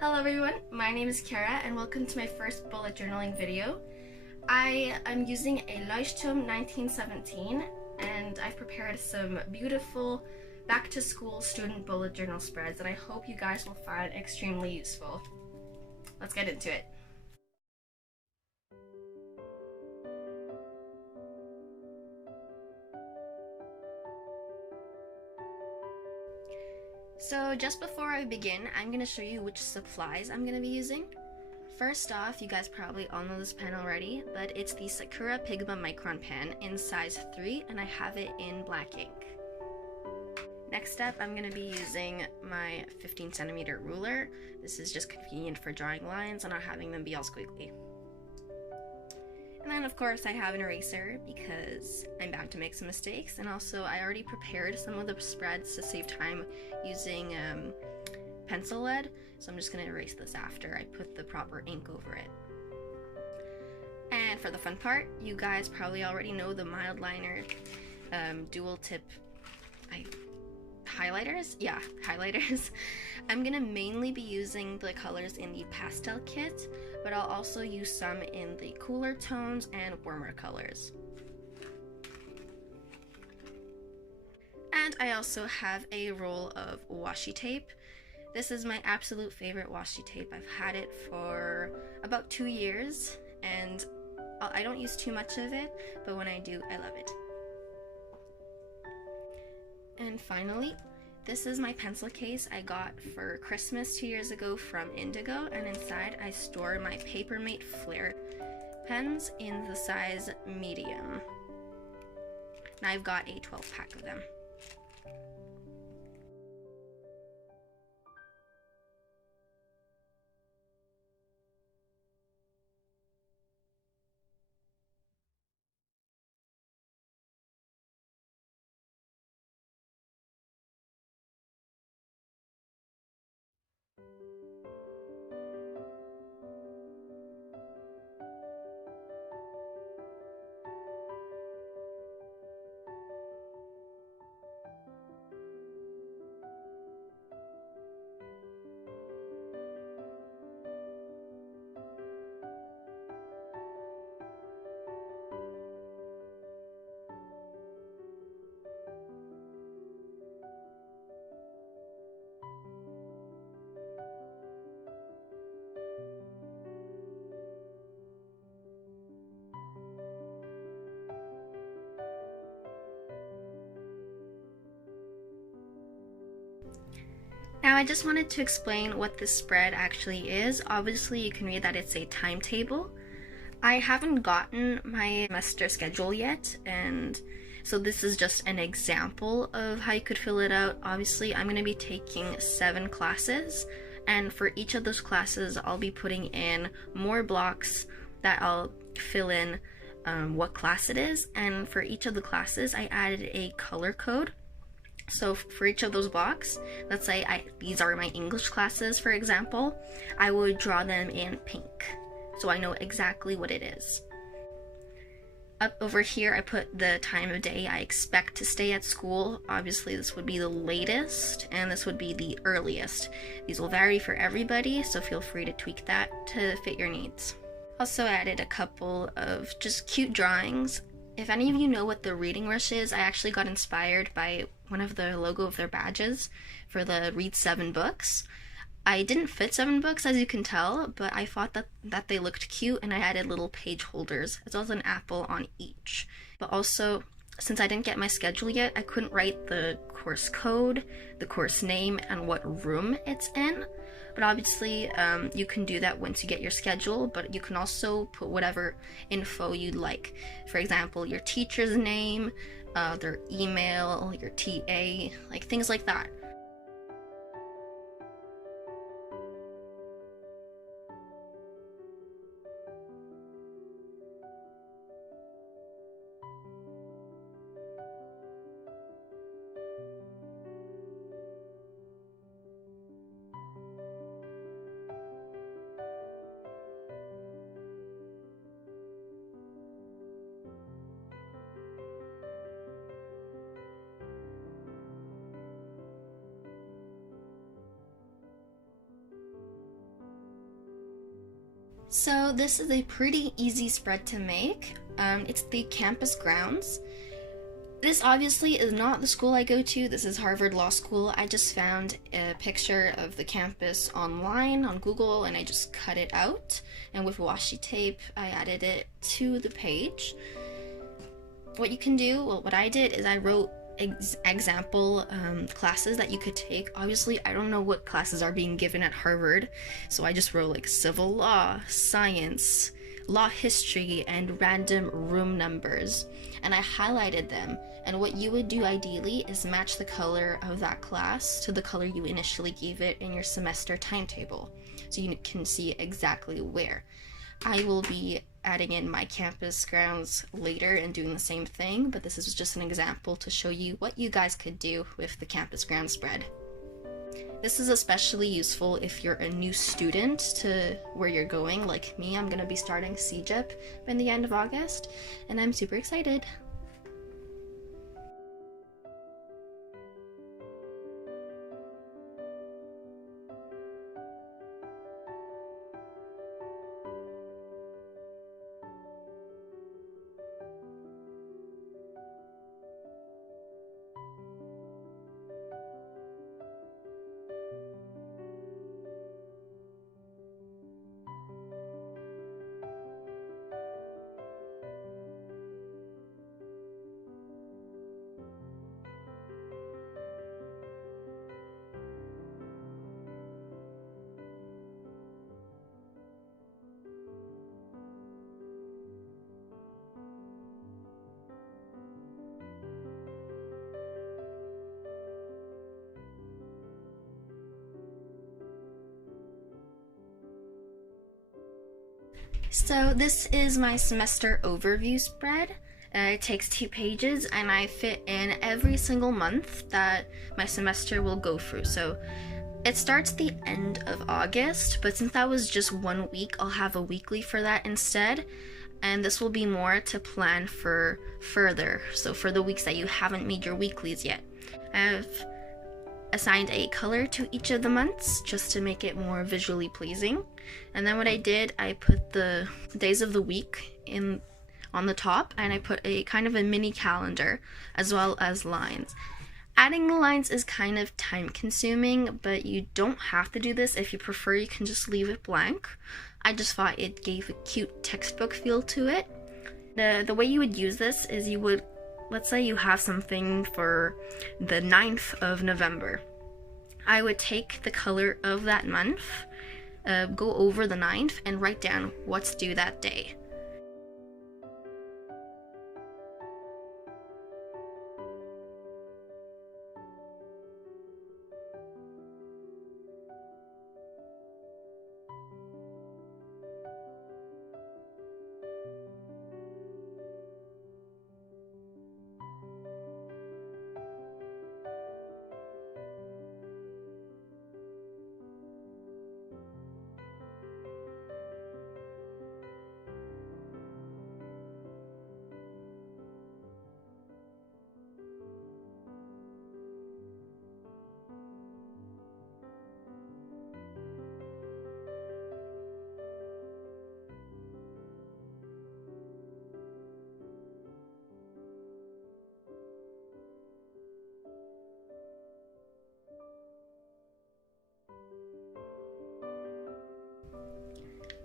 Hello everyone, my name is Kara and welcome to my first bullet journaling video. I am using a Leuchtturm 1917 and I've prepared some beautiful back to school student bullet journal spreads that I hope you guys will find extremely useful. Let's get into it. So just before I begin, I'm going to show you which supplies I'm going to be using. First off, you guys probably all know this pen already, but it's the Sakura Pigma Micron pen in size 3 and I have it in black ink. Next up, I'm going to be using my 15 centimeter ruler. This is just convenient for drawing lines and not having them be all squiggly. And then of course I have an eraser because I'm bound to make some mistakes, and also I already prepared some of the spreads to save time using pencil lead, so I'm just going to erase this after I put the proper ink over it. And for the fun part, you guys probably already know the Mildliner dual tip highlighters? Yeah, highlighters. I'm gonna mainly be using the colors in the pastel kit, but I'll also use some in the cooler tones and warmer colors. And I also have a roll of washi tape. This is my absolute favorite washi tape. I've had it for about 2 years and I don't use too much of it, but when I do, I love it. And finally, this is my pencil case I got for Christmas 2 years ago from Indigo, and inside I store my Papermate flair pens in the size medium. And I've got a 12 pack of them. Now I just wanted to explain what this spread actually is. Obviously you can read that it's a timetable. I haven't gotten my semester schedule yet, and so this is just an example of how you could fill it out. Obviously I'm going to be taking 7 classes, and for each of those classes I'll be putting in more blocks that I'll fill in what class it is, and for each of the classes I added a color code. So for each of those blocks, let's say these are my English classes, for example, I would draw them in pink, so I know exactly what it is. Up over here, I put the time of day I expect to stay at school. Obviously, this would be the latest, and this would be the earliest. These will vary for everybody, so feel free to tweak that to fit your needs. Also added a couple of just cute drawings. If any of you know what the reading rush is, I actually got inspired by one of the logo of their badges for the read 7 books. I didn't fit 7 books, as you can tell, but I thought that they looked cute, and I added little page holders as well as an apple on each. But also, since I didn't get my schedule yet, I couldn't write the course code, the course name, and what room it's in. But obviously, you can do that once you get your schedule, but you can also put whatever info you'd like. For example, your teacher's name, their email, your TA, like things like that. So this is a pretty easy spread to make. It's the campus grounds. This obviously is not the school I go to. This is Harvard Law School. I just found a picture of the campus online on Google and I just cut it out. And with washi tape, I added it to the page. What you can do, well, what I did is I wrote example classes that you could take. Obviously, I don't know what classes are being given at Harvard, so I just wrote like civil law, science, law history, and random room numbers. And I highlighted them. And what you would do ideally is match the color of that class to the color you initially gave it in your semester timetable, so you can see exactly where. I will be adding in my campus grounds later and doing the same thing, but this is just an example to show you what you guys could do with the campus ground spread. This is especially useful if you're a new student to where you're going, like me. I'm going to be starting CJIP in the end of August, and I'm super excited. So this is my semester overview spread. It takes 2 pages and I fit in every single month that my semester will go through. So it starts the end of August, but since that was just 1 week, I'll have a weekly for that instead. And this will be more to plan for further. So for the weeks that you haven't made your weeklies yet. I've assigned a color to each of the months just to make it more visually pleasing. And then what I did, I put the days of the week in on the top, and I put a kind of a mini calendar as well as lines. Adding the lines is kind of time consuming, but you don't have to do this. If you prefer, you can just leave it blank. I just thought it gave a cute textbook feel to it. The way you would use this is you would, let's say you have something for the 9th of November. I would take the color of that month, go over the 9th, and write down what's due that day.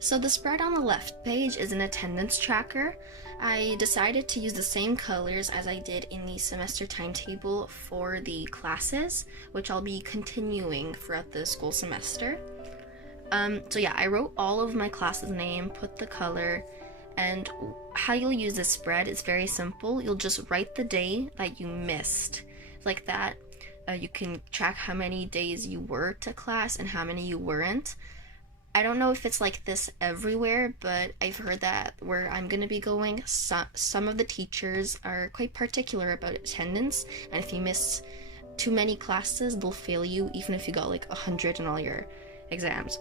So the spread on the left page is an attendance tracker. I decided to use the same colors as I did in the semester timetable for the classes, which I'll be continuing throughout the school semester. So yeah, I wrote all of my classes' name, put the color, and how you'll use this spread is very simple. You'll just write the day that you missed. Like that, you can track how many days you were to class and how many you weren't. I don't know if it's like this everywhere, but I've heard that where I'm going to be going, some of the teachers are quite particular about attendance, and if you miss too many classes, they'll fail you even if you got like 100 in all your exams.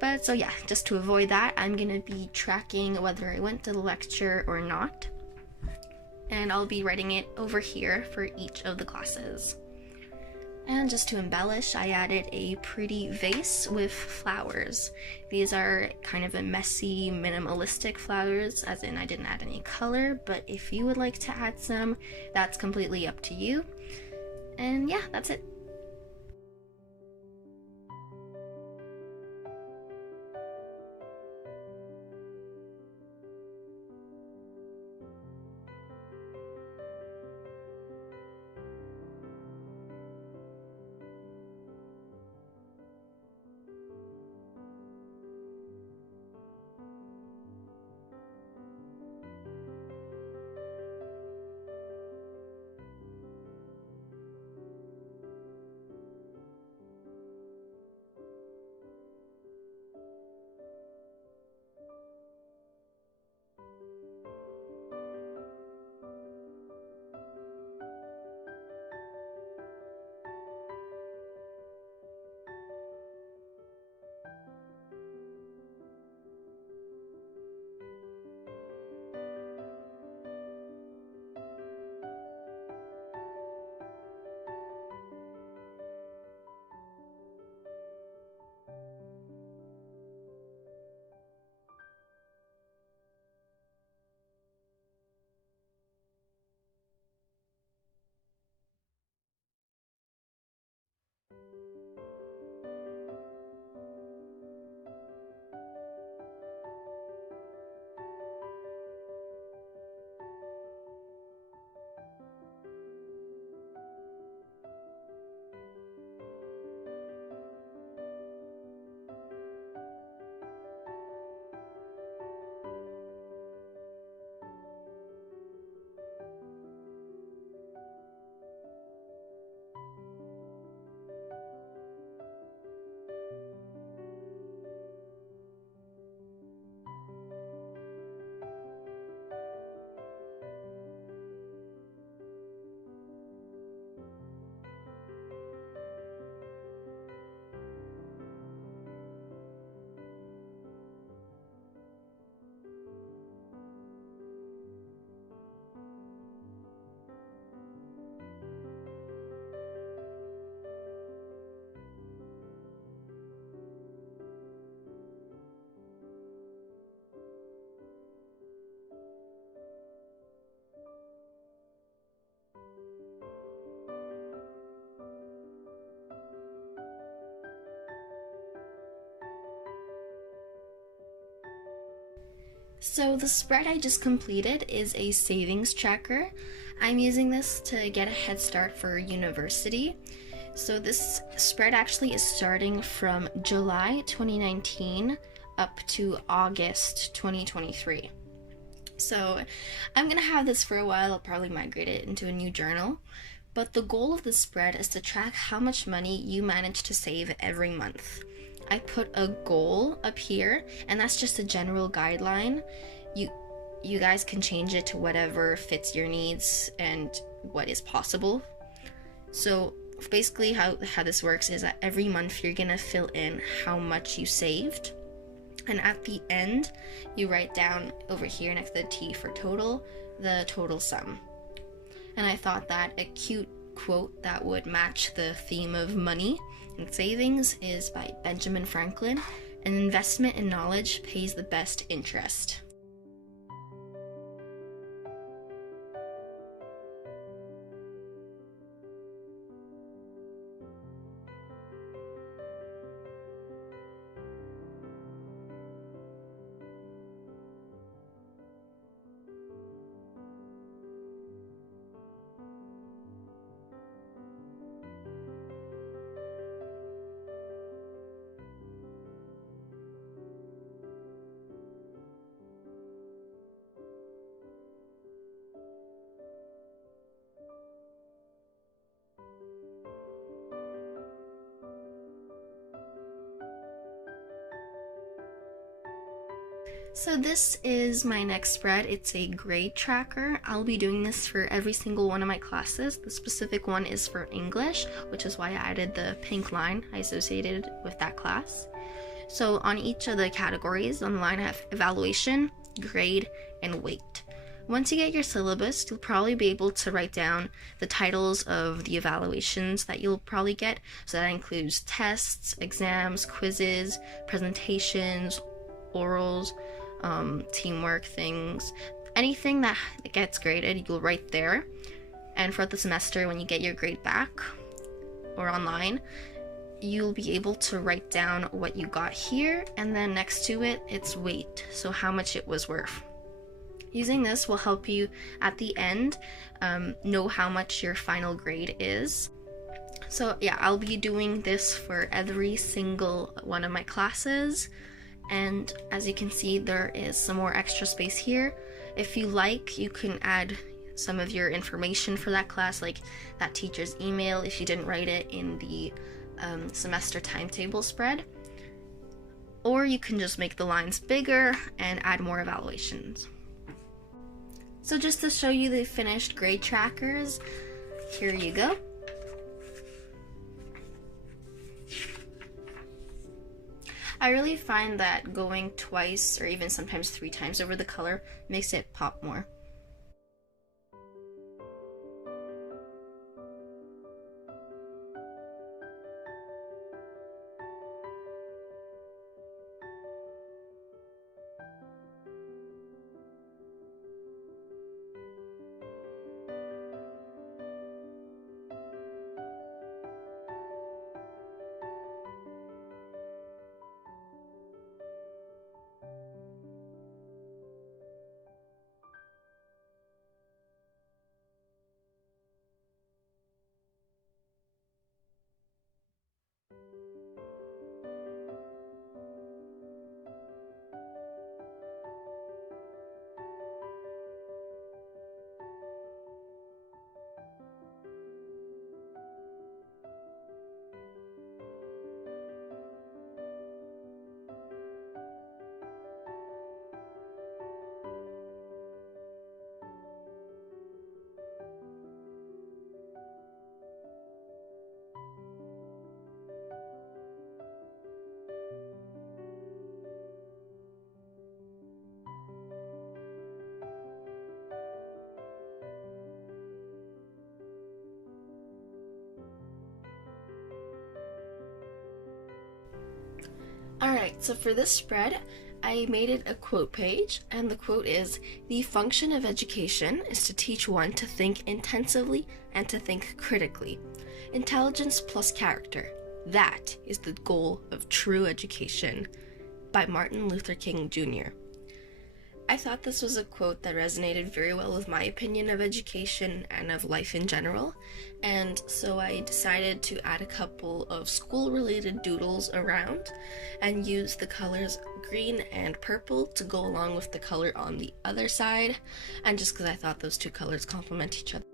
But so yeah, just to avoid that, I'm going to be tracking whether I went to the lecture or not, and I'll be writing it over here for each of the classes. And just to embellish, I added a pretty vase with flowers. These are kind of a messy, minimalistic flowers, as in I didn't add any color, but if you would like to add some, that's completely up to you. And yeah, that's it. So the spread I just completed is a savings tracker. I'm using this to get a head start for university. So this spread actually is starting from July 2019 up to August 2023. So I'm gonna have this for a while. I'll probably migrate it into a new journal. But the goal of this spread is to track how much money you manage to save every month. I put a goal up here, and that's just a general guideline. You guys can change it to whatever fits your needs and what is possible. So basically how this works is that every month you're gonna fill in how much you saved, and at the end you write down over here next to the T for total, the total sum. And I thought that a cute quote that would match the theme of money and savings is by Benjamin Franklin: an investment in knowledge pays the best interest. So this is my next spread. It's a grade tracker. I'll be doing this for every single one of my classes. The specific one is for English, which is why I added the pink line I associated with that class. So on each of the categories on the line I have evaluation, grade, and weight. Once you get your syllabus, you'll probably be able to write down the titles of the evaluations that you'll probably get. So that includes tests, exams, quizzes, presentations, orals, teamwork things. Anything that gets graded, you'll write there. And throughout the semester, when you get your grade back or online, you'll be able to write down what you got here, and then next to it, its weight, so how much it was worth. Using this will help you at the end know how much your final grade is. So yeah, I'll be doing this for every single one of my classes. And as you can see, there is some more extra space here. If you like, you can add some of your information for that class, like that teacher's email if you didn't write it in the semester timetable spread. Or you can just make the lines bigger and add more evaluations. So just to show you the finished grade trackers, here you go. I really find that going twice or even sometimes 3 times over the color makes it pop more. Alright, so for this spread, I made it a quote page, and the quote is, "The function of education is to teach one to think intensively and to think critically. Intelligence plus character. That is the goal of true education," by Martin Luther King Jr. I thought this was a quote that resonated very well with my opinion of education and of life in general, and so I decided to add a couple of school-related doodles around and use the colors green and purple to go along with the color on the other side, and just because I thought those two colors complement each other.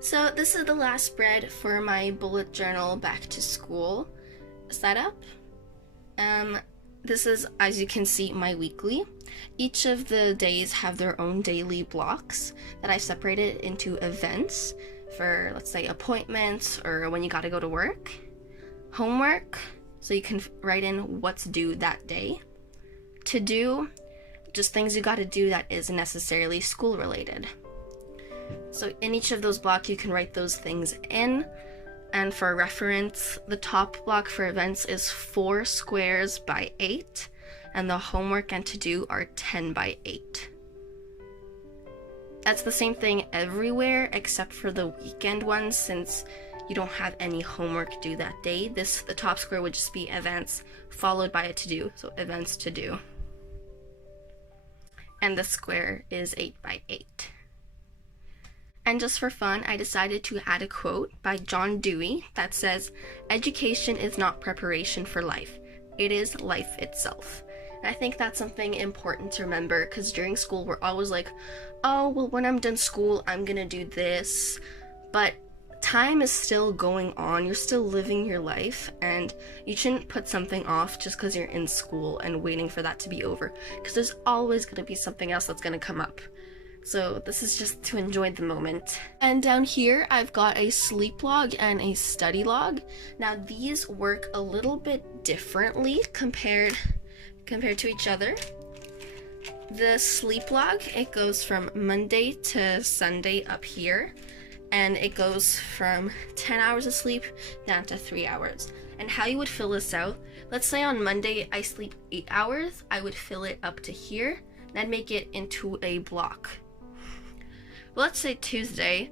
So this is the last spread for my bullet journal back to school setup. This is, as you can see, my weekly. Each of the days have their own daily blocks that I've separated into events for, let's say, appointments or when you gotta go to work. Homework, so you can write in what's due that day. To do, just things you gotta do that isn't necessarily school related. So in each of those blocks you can write those things in. And for reference, the top block for events is 4 squares by 8, and the homework and to-do are 10 by 8. That's the same thing everywhere except for the weekend ones, since you don't have any homework due that day. The top square would just be events followed by a to-do, so events to do. And the square is 8 by 8. And just for fun, I decided to add a quote by John Dewey that says, "Education is not preparation for life. It is life itself." And I think that's something important to remember, because during school we're always like, oh, well, when I'm done school, I'm gonna do this. But time is still going on. You're still living your life, and you shouldn't put something off just because you're in school and waiting for that to be over, because there's always gonna be something else that's gonna come up. So this is just to enjoy the moment. And down here, I've got a sleep log and a study log. Now these work a little bit differently compared to each other. The sleep log, it goes from Monday to Sunday up here, and it goes from 10 hours of sleep down to 3 hours. And how you would fill this out, let's say on Monday I sleep 8 hours, I would fill it up to here, and I'd make it into a block. Let's say Tuesday,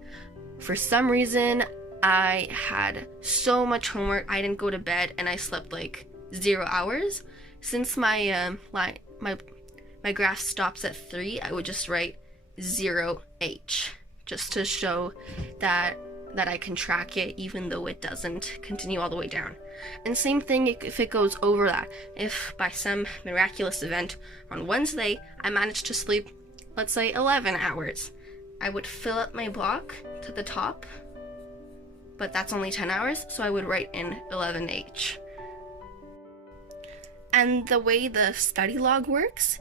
for some reason, I had so much homework, I didn't go to bed, and I slept like 0 hours. Since my graph stops at 3, I would just write 0H, just to show that I can track it even though it doesn't continue all the way down. And same thing if it goes over that. If by some miraculous event on Wednesday, I managed to sleep, let's say 11 hours, I would fill up my block to the top, but that's only 10 hours, so I would write in 11H. And the way the study log works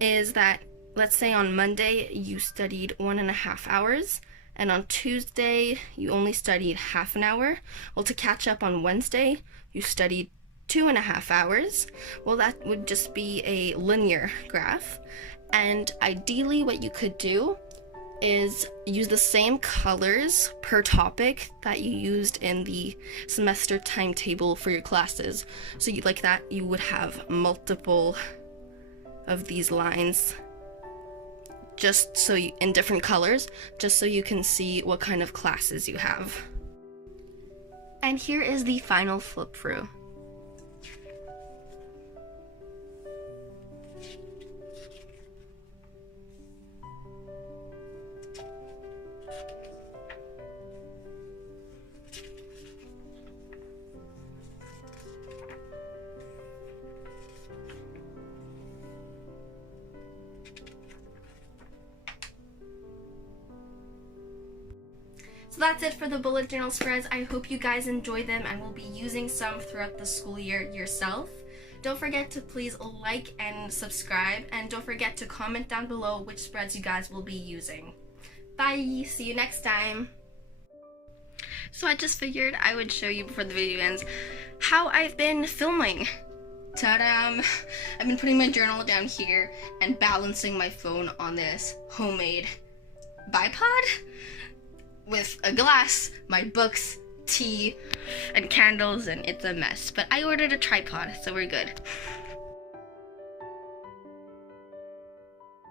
is that, let's say on Monday you studied 1.5 hours, and on Tuesday you only studied half an hour. Well, to catch up on Wednesday, you studied 2.5 hours. Well, that would just be a linear graph. And ideally what you could do is use the same colors per topic that you used in the semester timetable for your classes. So like that, you would have multiple of these lines, just so you, in different colors, just so you can see what kind of classes you have. And here is the final flip through. So that's it for the bullet journal spreads. I hope you guys enjoy them and will be using some throughout the school year yourself. Don't forget to please like and subscribe, and don't forget to comment down below which spreads you guys will be using. Bye! See you next time! So I just figured I would show you before the video ends how I've been filming. Ta-da! I've been putting my journal down here and balancing my phone on this homemade bipod with a glass, my books, tea, and candles, and it's a mess. But I ordered a tripod, so we're good.